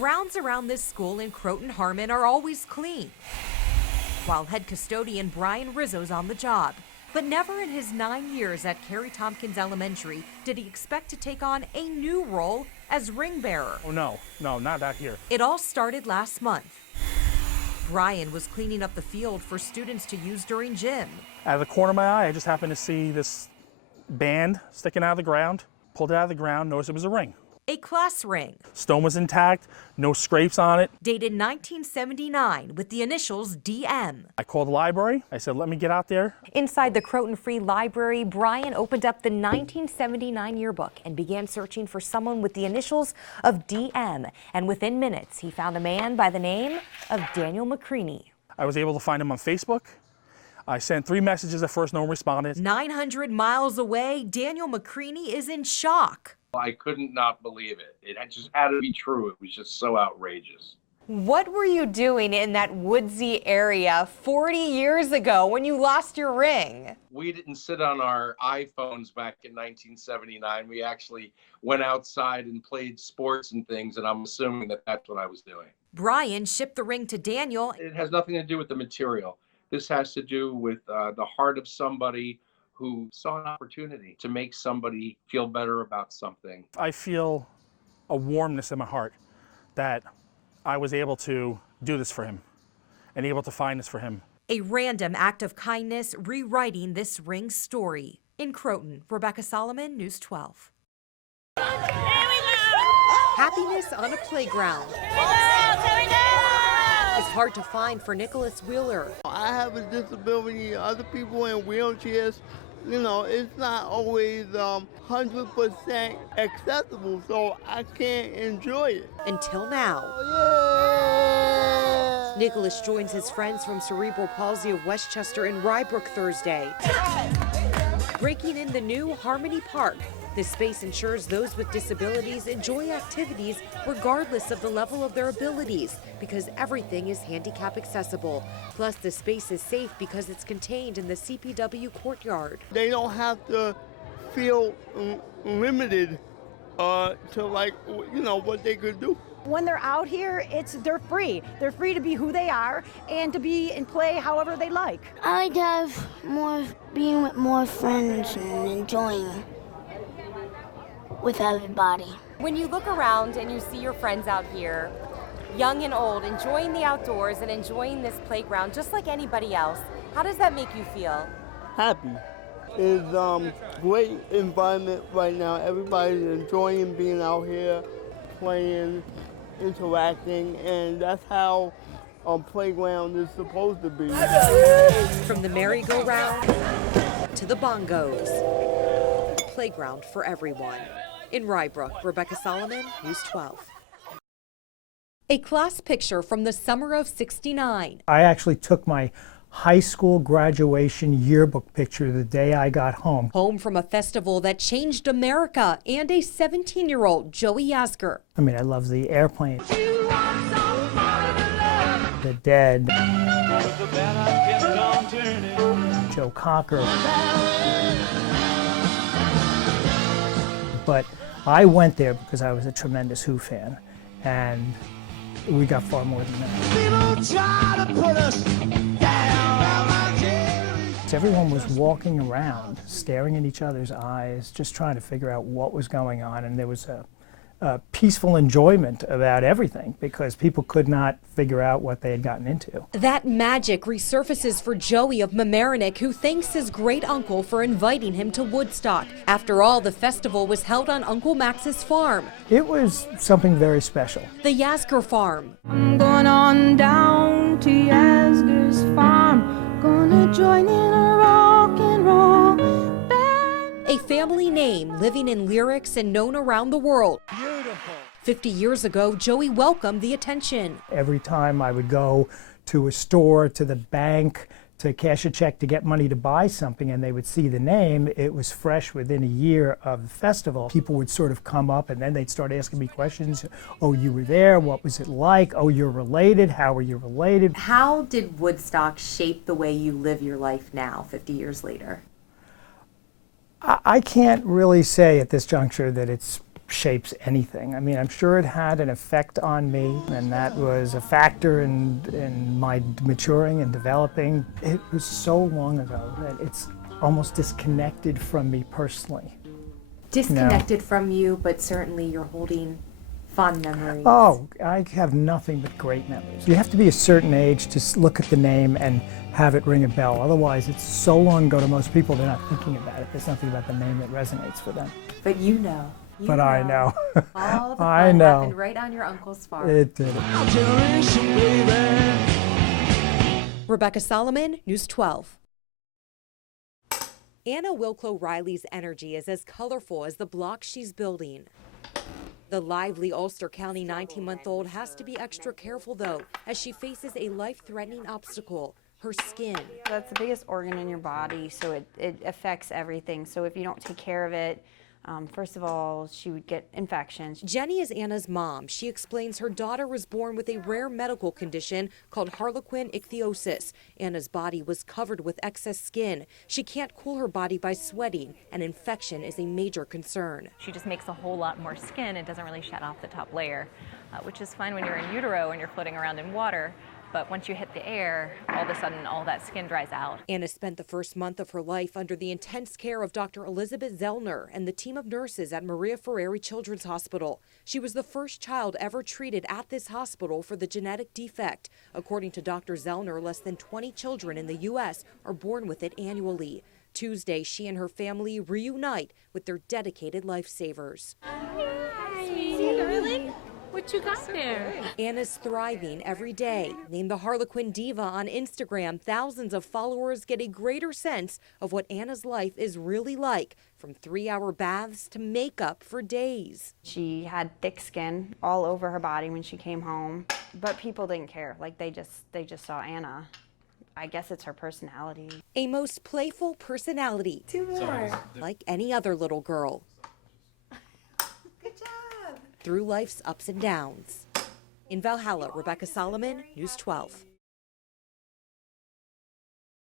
grounds around this school in Croton-Harmon are always clean, while head custodian Brian Rizzo's on the job. But never in his 9 years at Carey Tompkins Elementary did he expect to take on a new role as ring bearer. Oh no, not out here. It all started last month. Brian was cleaning up the field for students to use during gym. Out of the corner of my eye, I just happened to see this band sticking out of the ground, pulled it out of the ground, noticed it was a ring. A class ring. Stone was intact, no scrapes on it. Dated 1979 with the initials DM. I called the library. I said, let me get out there. Inside the Croton Free Library, Brian opened up the 1979 yearbook and began searching for someone with the initials of DM. And within minutes, he found a man by the name of Daniel McCreaney. I was able to find him on Facebook. I sent 3 messages. At first, no one responded. 900 miles away, Daniel McCreaney is in shock. I couldn't not believe it. It just had to be true. It was just so outrageous. What were you doing in that woodsy area 40 years ago when you lost your ring? We didn't sit on our iPhones back in 1979. We actually went outside and played sports and things, and I'm assuming that that's what I was doing. Brian shipped the ring to Daniel. It has nothing to do with the material. This has to do with the heart of somebody who saw an opportunity to make somebody feel better about something. I feel a warmness in my heart that I was able to do this for him and able to find this for him. A random act of kindness rewriting this ring story. In Croton, Rebecca Solomon, News 12. Here we go! Happiness on a playground. It's hard to find for Nicholas Wheeler. I have a disability. Other people in wheelchairs, it's not always 100% accessible, so I can't enjoy it. Until now. Oh, yeah. Nicholas joins his friends from Cerebral Palsy of Westchester in Rybrook Thursday. Breaking in the new Harmony Park. This space ensures those with disabilities enjoy activities regardless of the level of their abilities, because everything is handicap accessible. Plus, the space is safe because it's contained in the CPW courtyard. They don't have to feel limited to what they could do. When they're out here, they're free. They're free to be who they are and to be and play however they like. I like to have being with more friends and enjoying with everybody. When you look around and you see your friends out here, young and old, enjoying the outdoors and enjoying this playground just like anybody else, how does that make you feel? Happy. It's great environment right now. Everybody's enjoying being out here, playing, interacting, and that's how a playground is supposed to be. From the merry-go-round to the bongos, a playground for everyone. In Rybrook, Rebecca Solomon, News 12. A class picture from the summer of '69. I actually took my high school graduation yearbook picture the day I got home. Home from a festival that changed America and a 17-year-old Joey Yasker. I mean, I love the Airplane, The Dead, Joe Cocker. But I went there because I was a tremendous Who fan, and we got far more than that. Everyone was walking around, staring in each other's eyes, just trying to figure out what was going on, and there was a peaceful enjoyment about everything because people could not figure out what they had gotten into. That magic resurfaces for Joey of Mamaroneck, who thanks his great uncle for inviting him to Woodstock. After all, the festival was held on Uncle Max's farm. It was something very special. The Yasker farm. I'm going on down to Yasker's farm, gonna join in a rock and roll band. A family name living in lyrics and known around the world. Beautiful. 50 years ago, Joey welcomed the attention. Every time I would go to a store, to the bank, to cash a check to get money to buy something, and they would see the name, it was fresh within a year of the festival. People would sort of come up and then they'd start asking me questions. Oh, you were there, what was it like? Oh, you're related, how are you related? How did Woodstock shape the way you live your life now, 50 years later? I can't really say at this juncture that it's shapes anything. I mean, I'm sure it had an effect on me, and that was a factor in my maturing and developing. It was so long ago that it's almost disconnected from me personally. Disconnected from you, but certainly you're holding fond memories. Oh, I have nothing but great memories. You have to be a certain age to look at the name and have it ring a bell. Otherwise, it's so long ago to most people, they're not thinking about it. There's something about the name that resonates for them. But you know. But I know. All the I fun know. happened right on your uncle's farm. It did. Rebecca Solomon, News 12. Anna Wilclow Riley's energy is as colorful as the block she's building. The lively Ulster County 19-month-old has to be extra careful, though, as she faces a life-threatening obstacle, her skin. That's the biggest organ in your body, so it affects everything. So if you don't take care of it, first of all, she would get infections. Jenny is Anna's mom. She explains her daughter was born with a rare medical condition called harlequin ichthyosis. Anna's body was covered with excess skin. She can't cool her body by sweating, and infection is a major concern. She just makes a whole lot more skin and doesn't really shed off the top layer, which is fine when you're in utero and you're floating around in water. But once you hit the air, all of a sudden, all that skin dries out. Anna spent the first month of her life under the intense care of Dr. Elizabeth Zellner and the team of nurses at Maria Ferrari Children's Hospital. She was the first child ever treated at this hospital for the genetic defect. According to Dr. Zellner, less than 20 children in the U.S. are born with it annually. Tuesday, she and her family reunite with their dedicated lifesavers. What you got there? Anna's thriving every day. Named the Harlequin Diva on Instagram, thousands of followers get a greater sense of what Anna's life is really like, from 3-hour baths to makeup for days. She had thick skin all over her body when she came home, but people didn't care. Like they just saw Anna. I guess it's her personality. A most playful personality. 2 more. Like any other little girl. Good job. Through life's ups and downs. In Valhalla, Rebecca Solomon, News 12.